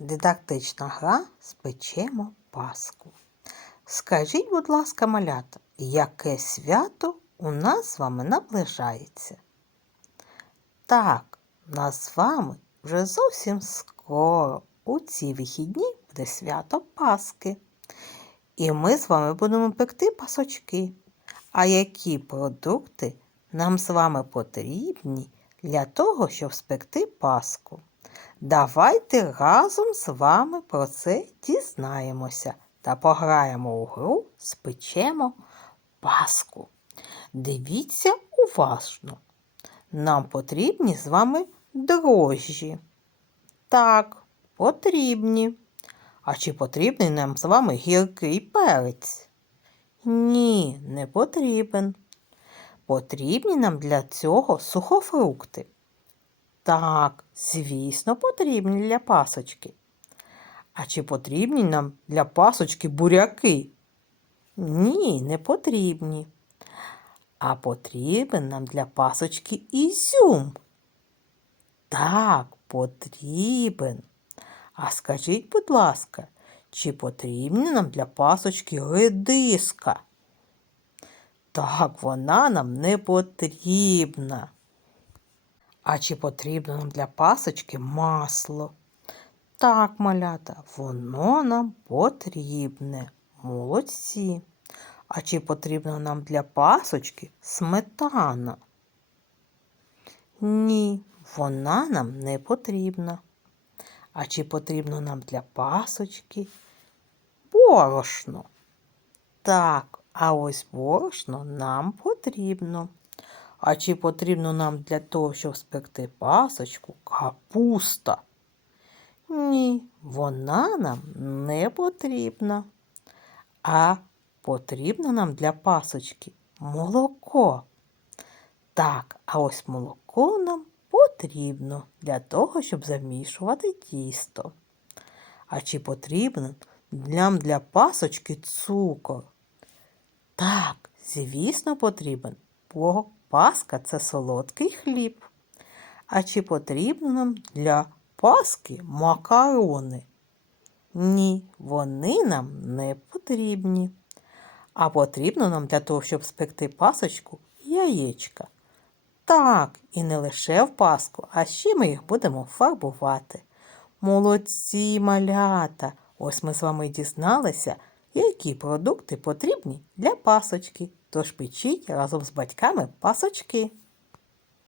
Дидактична гра спечемо паску. Скажіть, будь ласка, малята, яке свято у нас з вами наближається? Так, нас з вами вже зовсім скоро у ці вихідні буде свято Паски. І ми з вами будемо пекти пасочки. А які продукти нам з вами потрібні для того, щоб спекти паску? Давайте разом з вами про це дізнаємося та пограємо у гру спечемо паску. Дивіться уважно. Нам потрібні з вами дрожжі. Так, потрібні. А чи потрібний нам з вами гіркий перець? Ні, не потрібен. Потрібні нам для цього сухофрукти. Так, звісно, потрібні для пасочки. А чи потрібні нам для пасочки буряки? Ні, не потрібні. А потрібен нам для пасочки ізюм. Так, потрібен. А скажіть, будь ласка, чи потрібна нам для пасочки редиска? Так, вона нам не потрібна. А чи потрібно нам для пасочки масло? Так, малята, воно нам потрібне. Молодці. А чи потрібна нам для пасочки сметана? Ні, вона нам не потрібна. А чи потрібно нам для пасочки борошно? Так, а ось борошно нам потрібно. А чи потрібно нам для того, щоб спекти пасочку, капуста? Ні, вона нам не потрібна. А потрібно нам для пасочки молоко. Так, а ось молоко нам потрібно для того, щоб замішувати тісто. А чи потрібен нам для пасочки цукор? Так, звісно, потрібен, паска це солодкий хліб. А чи потрібно нам для паски макарони? Ні, вони нам не потрібні. А потрібно нам для того, щоб спекти пасочку, яєчка. Так, і не лише в паску, а ще ми їх будемо фарбувати. Молодці малята! Ось ми з вами дізналися, які продукти потрібні для пасочки. Тож печіть разом з батьками пасочки.